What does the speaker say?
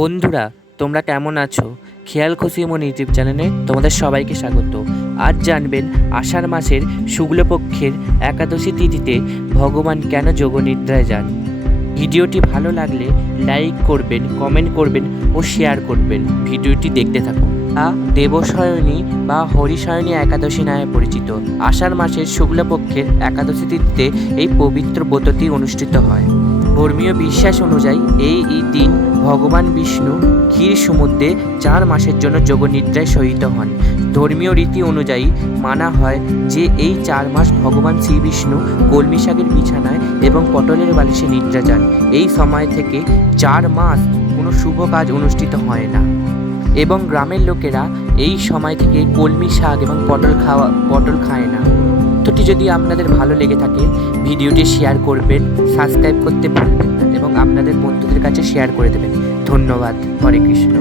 বন্ধুরা, তোমরা কেমন আছো? খেয়াল খুশি মন ইউটিউব চ্যানেলে তোমাদের সবাইকে স্বাগত। আজ জানবেন আষাঢ় মাসের শুক্লপক্ষের একাদশী তিথিতে ভগবান কেন যোগনিদ্রায় যান। ভিডিওটি ভালো লাগলে লাইক করবেন, কমেন্ট করবেন ও শেয়ার করবেন। ভিডিওটি দেখতে থাকুন। দেবশয়নী বা হরিশয়নী একাদশী নামে পরিচিত। আষাঢ় মাসের শুক্লপক্ষের একাদশী তিথিতে এই পবিত্র ব্রতটি অনুষ্ঠিত হয়। ধর্মীয় বিশ্বাস অনুযায়ী এই দিন ভগবান বিষ্ণু ক্ষীর সমুদ্রে 4 মাসের জন্য যোগনিদ্রায় শয়িত হন। ধর্মীয় রীতি অনুযায়ী মানা হয় যে এই 4 মাস ভগবান শ্রী বিষ্ণু কলমি শাকের বিছানায় এবং পটলের বালিশে নিদ্রা যান। এই সময় থেকে 4 মাস কোনো শুভ কাজ অনুষ্ঠিত হয় না এবং গ্রামের লোকেরা এই সময় থেকে কলমি শাক এবং পটল খায় না। ভিডিওটি যদি আপনাদের ভালো লেগে থাকে ভিডিওটি শেয়ার করবেন, সাবস্ক্রাইব করতে ভুলবেন না এবং আপনাদের বন্ধুদের কাছে শেয়ার করে দেবেন। ধন্যবাদ। হরে কৃষ্ণ।